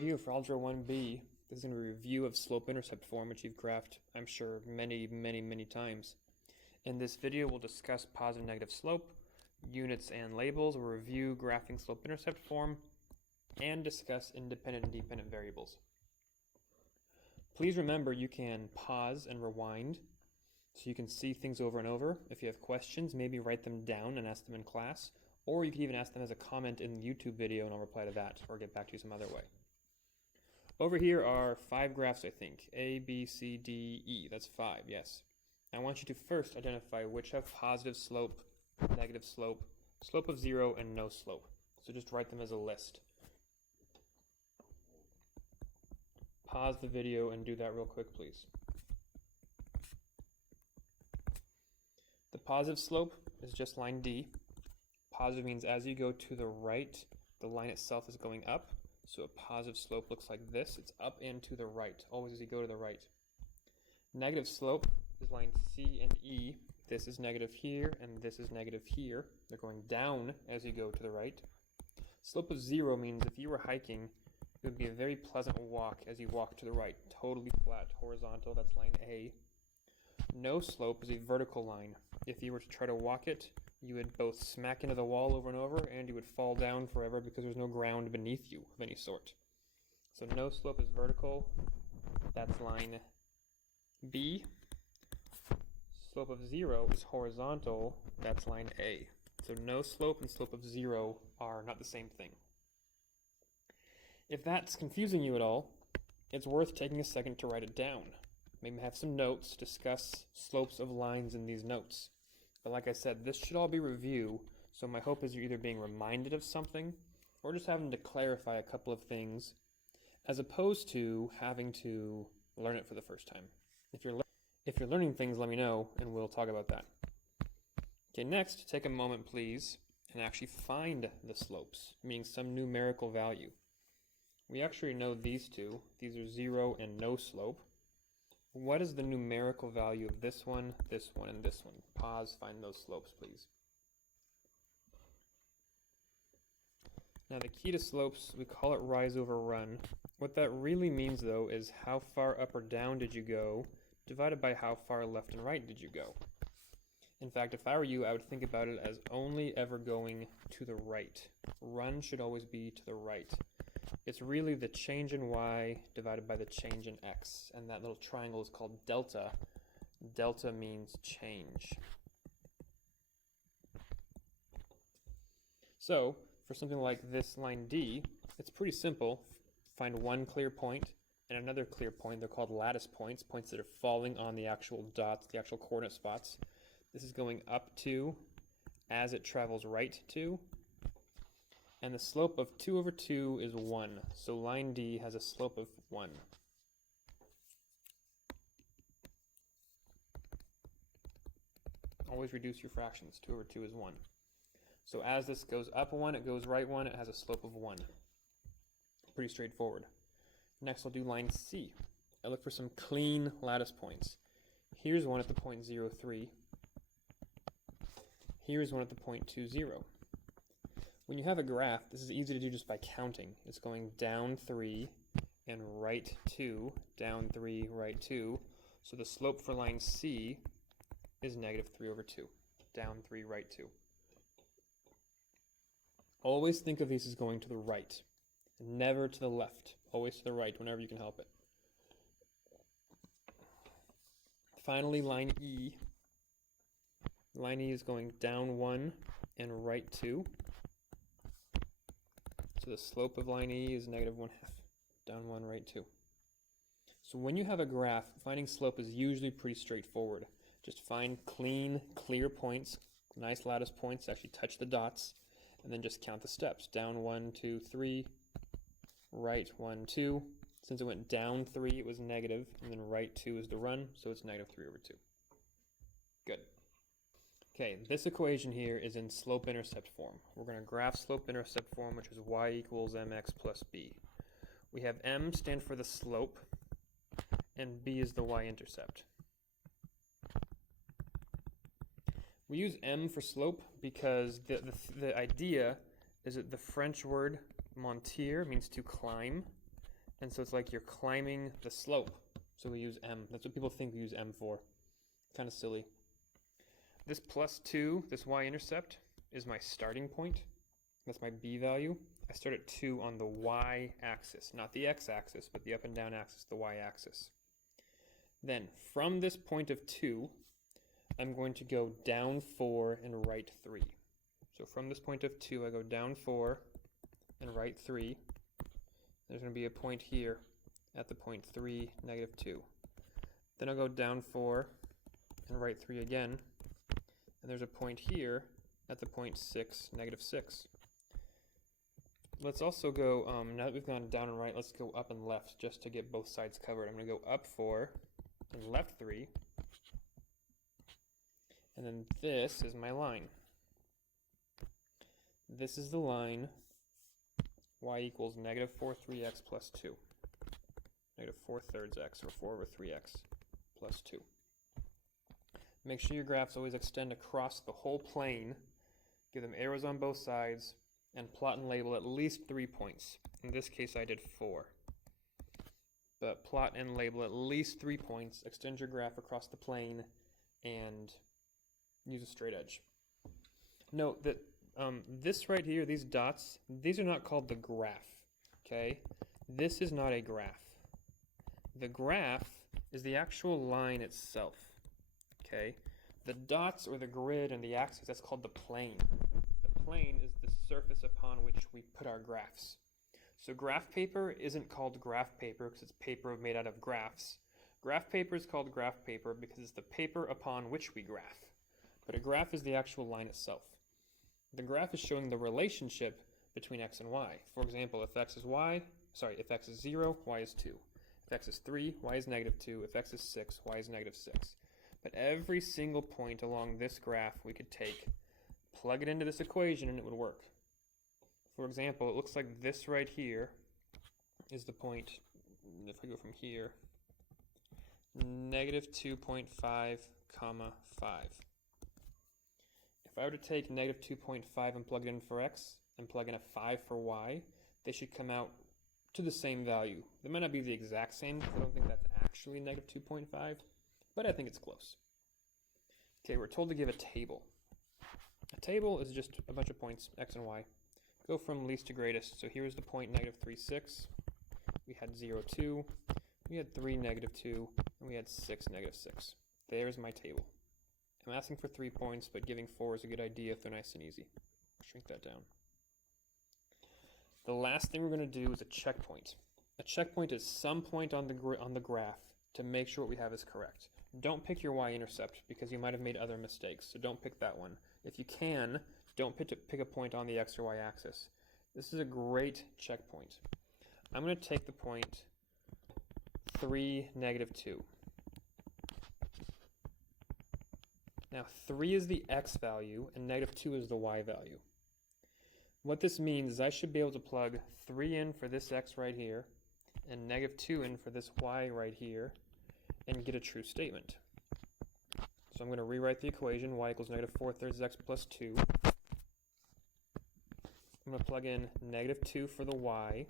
video for Algebra 1b. This is going to be a review of slope-intercept form, which you've graphed, I'm sure, many times. In this video, we'll discuss positive and negative slope, units and labels. We'll review graphing slope-intercept form, and discuss independent and dependent variables. Please remember you can pause and rewind so you can see things over and over. If you have questions, maybe write them down and ask them in class, or you can even ask them as a comment in the YouTube video and I'll reply to that or get back to you some other way. Over here are 5 graphs, I think. A, B, C, D, E. That's 5, yes. I want you to first identify which have positive slope, negative slope, slope of 0, and no slope. So just write them as a list. Pause the video and do that real quick, please. The positive slope is just line D. Positive means as you go to the right, the line itself is going up. So a positive slope looks like this. It's up and to the right, always as you go to the right. Negative slope is line C and E. This is negative here, and this is negative here. They're going down as you go to the right. Slope of 0 means if you were hiking, it would be a very pleasant walk as you walk to the right. Totally flat, horizontal, that's line A. No slope is a vertical line. If you were to try to walk it, you would both smack into the wall over and over, and you would fall down forever because there's no ground beneath you of any sort. So no slope is vertical. That's line B. Slope of 0 is horizontal. That's line A. So no slope and slope of 0 are not the same thing. If that's confusing you at all, it's worth taking a second to write it down. Maybe have some notes, discuss slopes of lines in these notes. But like I said, this should all be review, so my hope is you're either being reminded of something or just having to clarify a couple of things as opposed to having to learn it for the first time. If you're learning things, let me know and we'll talk about that. Okay, next, take a moment please and actually find the slopes, meaning some numerical value. We actually know these two. These are 0 and no slope. What is the numerical value of this one, and this one? Pause, find those slopes, please. Now the key to slopes, we call it rise over run. What that really means though is how far up or down did you go, divided by how far left and right did you go. In fact, if I were you, I would think about it as only ever going to the right. Run should always be to the right. It's really the change in y divided by the change in x, and that little triangle is called delta. Delta means change. So, for something like this line D, it's pretty simple. Find one clear point and another clear point. They're called lattice points, points that are falling on the actual dots, the actual coordinate spots. This is going up to as it travels right to. And the slope of 2 over 2 is 1. So line D has a slope of 1. Always reduce your fractions. 2 over 2 is 1. So as this goes up 1, it goes right 1, it has a slope of 1. Pretty straightforward. Next I'll do line C. I look for some clean lattice points. Here's one at the point 0, 3. Here's one at the point 2, 0. When you have a graph, this is easy to do just by counting. It's going down 3 and right 2, down 3, right 2. So the slope for line C is negative 3 over 2, down 3, right 2. Always think of these as going to the right, never to the left, always to the right whenever you can help it. Finally, line E. Line E is going down 1 and right 2. So the slope of line E is negative 1/2, down 1, right 2. So when you have a graph, finding slope is usually pretty straightforward. Just find clean, clear points, nice lattice points that actually touch the dots, and then just count the steps. Down 1, 2, 3, right 1, 2. Since it went down 3, it was negative, and then right 2 is the run, so it's negative 3 over 2. Good. Okay, this equation here is in slope-intercept form. We're going to graph slope-intercept form, which is y equals mx plus b. We have m stand for the slope, and b is the y-intercept. We use m for slope because the idea is that the French word monter means to climb, And so it's like you're climbing the slope. So we use m. That's what people think we use m for. Kind of silly. This +2, this y-intercept, is my starting point. That's my b value. I start at 2 on the y-axis, not the x-axis, but the up and down axis, the y-axis. Then, from this point of 2, I'm going to go down 4 and right 3. So from this point of 2, I go down 4 and right 3. There's going to be a point here at the point 3, -2. Then I'll go down 4 and right 3 again. And there's a point here at the point 6, -6. Let's also go, now that we've gone down and right, let's go up and left just to get both sides covered. I'm going to go up 4 and left 3. And then this is my line. This is the line y equals -4 3x plus 2. -4 thirds x, or 4 over 3x plus 2. Make sure your graphs always extend across the whole plane. Give them arrows on both sides, and plot and label at least 3 points. In this case, I did 4. But plot and label at least 3 points, extend your graph across the plane, and use a straight edge. Note that this right here, these dots, these are not called the graph, okay? This is not a graph. The graph is the actual line itself, okay? The dots or the grid and the axis, that's called the plane. The plane is the surface upon which we put our graphs. So graph paper isn't called graph paper because it's paper made out of graphs. Graph paper is called graph paper because it's the paper upon which we graph. But a graph is the actual line itself. The graph is showing the relationship between x and y. For example, if x is 0, y is 2. If x is 3, y is -2. If x is 6, y is -6. But every single point along this graph we could take, plug it into this equation, and it would work. For example, it looks like this right here is the point, if I go from here, -2.5, 5. If I were to take -2.5 and plug it in for x, and plug in a 5 for y, they should come out to the same value. They might not be the exact same, because I don't think that's actually -2.5, but I think it's close. Okay, we're told to give a table. A table is just a bunch of points, x and y. Go from least to greatest. So here's the point -3, 6. We had 0, 2. We had 3, -2. And we had 6, -6. There's my table. I'm asking for 3 points, but giving 4 is a good idea if they're nice and easy. Shrink that down. The last thing we're going to do is a checkpoint. A checkpoint is some point on the graph to make sure what we have is correct. Don't pick your y-intercept because you might have made other mistakes, so don't pick that one. If you can, don't pick a point on the x or y axis. This is a great checkpoint. I'm going to take the point 3, -2. Now 3 is the x value and -2 is the y value. What this means is I should be able to plug 3 in for this x right here and -2 in for this y right here and get a true statement. So I'm going to rewrite the equation, y equals -4 thirds x plus 2. I'm going to plug in -2 for the y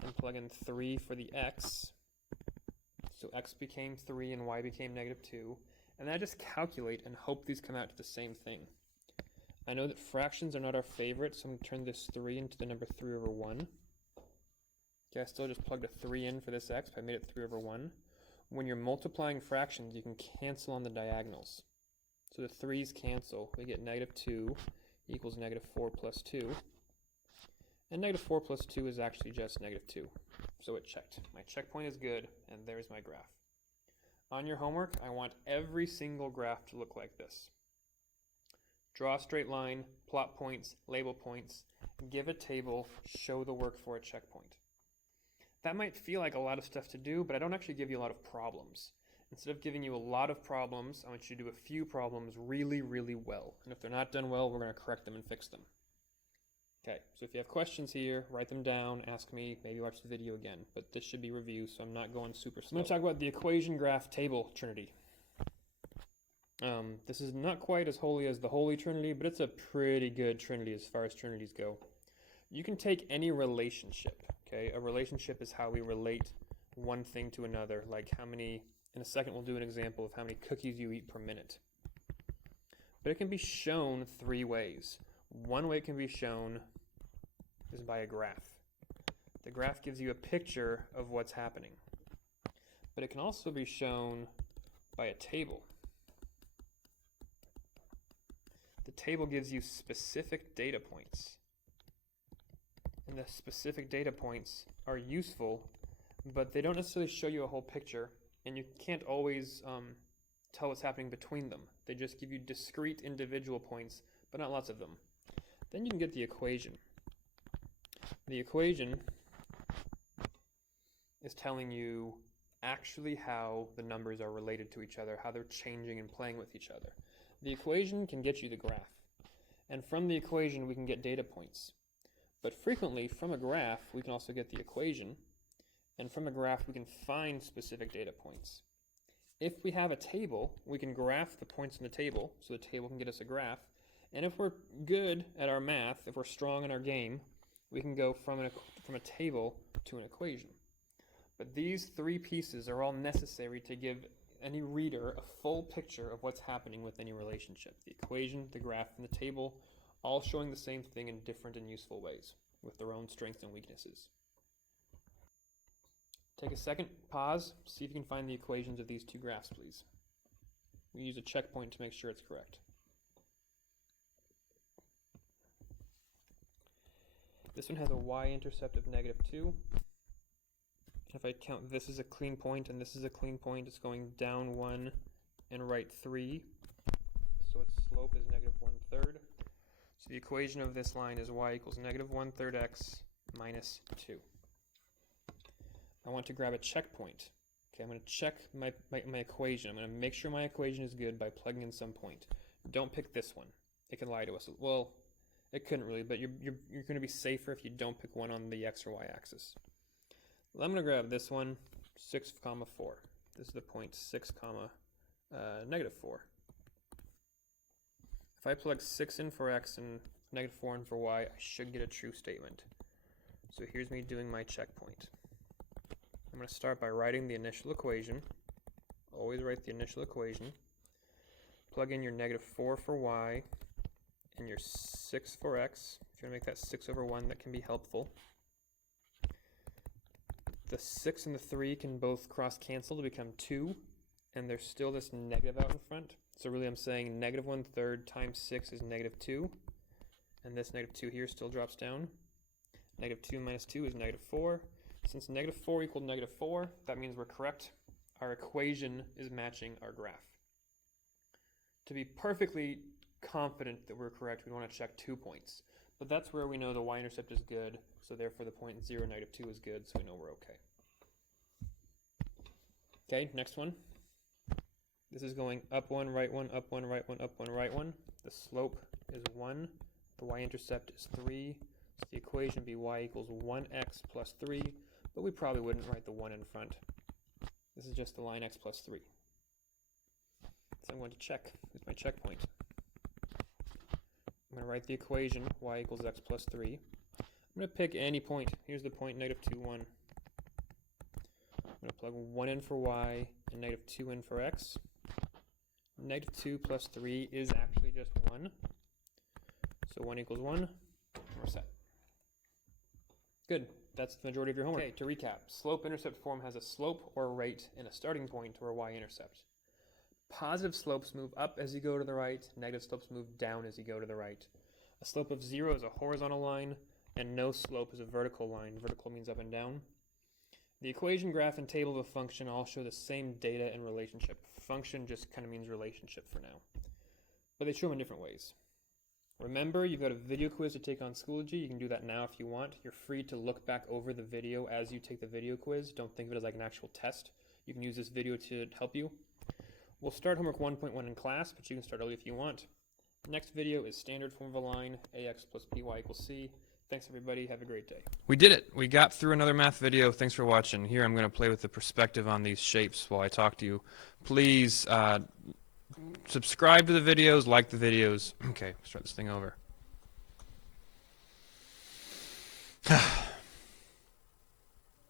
and plug in 3 for the x. So x became 3 and y became -2. And then I just calculate and hope these come out to the same thing. I know that fractions are not our favorite, so I'm going to turn this 3 into the number 3 over 1. Okay, I still just plugged a 3 in for this x, but I made it 3 over 1. When you're multiplying fractions, you can cancel on the diagonals. So the 3's cancel. We get -2 equals -4 plus 2. And -4 plus 2 is actually just -2. So it checked. My checkpoint is good, and there's my graph. On your homework, I want every single graph to look like this. Draw a straight line, plot points, label points, give a table, show the work for a checkpoint. That might feel like a lot of stuff to do, but I don't actually give you a lot of problems. Instead of giving you a lot of problems, I want you to do a few problems really, really well. And if they're not done well, we're going to correct them and fix them. Okay, so if you have questions here, write them down, ask me, maybe watch the video again. But this should be review, so I'm not going super slow. I'm going to talk about the equation graph table trinity. This is not quite as holy as the Holy Trinity, but it's a pretty good trinity as far as trinities go. You can take any relationship, Okay, a relationship is how we relate one thing to another, like how many, in a second we'll do an example of how many cookies you eat per minute. But it can be shown three ways. One way it can be shown is by a graph. The graph gives you a picture of what's happening. But it can also be shown by a table. The table gives you specific data points. And the specific data points are useful, but they don't necessarily show you a whole picture, and you can't always tell what's happening between them. They just give you discrete individual points, but not lots of them. Then you can get the equation. The equation is telling you actually how the numbers are related to each other, how they're changing and playing with each other. The equation can get you the graph. And from the equation, we can get data points. But frequently, from a graph, we can also get the equation. And from a graph, we can find specific data points. If we have a table, we can graph the points in the table, so the table can get us a graph. And if we're good at our math, if we're strong in our game, we can go from a table to an equation. But these three pieces are all necessary to give any reader a full picture of what's happening with any relationship. The equation, the graph, and the table, all showing the same thing in different and useful ways, with their own strengths and weaknesses. Take a second, pause, see if you can find the equations of these two graphs, please. We use a checkpoint to make sure it's correct. This one has a y-intercept of -2. If I count this as a clean point and this is a clean point, it's going down 1 and right 3. So its slope is -1/3. So the equation of this line is y equals -1/3 x minus 2. I want to grab a checkpoint. Okay, I'm going to check my equation. I'm going to make sure my equation is good by plugging in some point. Don't pick this one. It can lie to us. Well, it couldn't really, but you're going to be safer if you don't pick one on the x or y axis. Well, I'm going to grab this one, 6, 4. This is the point 6, -4. If I plug 6 in for x and -4 in for y, I should get a true statement. So here's me doing my checkpoint. I'm going to start by writing the initial equation. Always write the initial equation. Plug in your -4 for y and your 6 for x. If you want to make that 6/1, that can be helpful. The 6 and the 3 can both cross cancel to become 2, and there's still this negative out in front. So really I'm saying -1/3 times 6 is -2, and this -2 here still drops down. -2 minus 2 is -4. Since -4 equaled -4, that means we're correct. Our equation is matching our graph. To be perfectly confident that we're correct, we want to check 2 points. But that's where we know the y-intercept is good, so therefore the point 0, -2 is good, so we know we're okay. Okay, next one. This is going up 1, right 1, up 1, right 1, up 1, right 1. The slope is 1. The y-intercept is 3. So the equation would be y equals 1x plus 3, but we probably wouldn't write the 1 in front. This is just the line x plus 3. So I'm going to check with my checkpoint. I'm going to write the equation, y equals x plus 3. I'm going to pick any point. Here's the point, -2, 1. I'm going to plug 1 in for y and -2 in for x. -2 plus 3 is actually just 1. So 1 equals 1, and we're set. Good. That's the majority of your homework. Okay, to recap, slope-intercept form has a slope or rate and a starting point or a y-intercept. Positive slopes move up as you go to the right, negative slopes move down as you go to the right. A slope of 0 is a horizontal line, and no slope is a vertical line. Vertical means up and down. The equation, graph, and table of a function all show the same data and relationship. Function just kind of means relationship for now. But they show them in different ways. Remember, you've got a video quiz to take on Schoology. You can do that now if you want. You're free to look back over the video as you take the video quiz. Don't think of it as like an actual test. You can use this video to help you. We'll start homework 1.1 in class, but you can start early if you want. Next video is standard form of a line, ax plus by equals c. Thanks, everybody. Have a great day. We did it. We got through another math video. Thanks for watching. Here I'm going to play with the perspective on these shapes while I talk to you. Please subscribe to the videos, like the videos. Okay, let's start this thing over.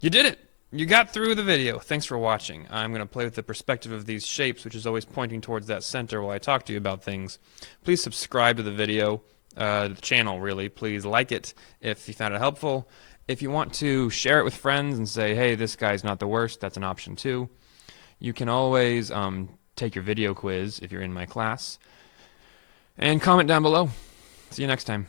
You did it! You got through the video. Thanks for watching. I'm going to play with the perspective of these shapes, which is always pointing towards that center while I talk to you about things. Please subscribe to the video, the channel really. Please like it if you found it helpful. If you want to share it with friends and say, hey, this guy's not the worst, that's an option too. You can always take your video quiz if you're in my class. And comment down below. See you next time.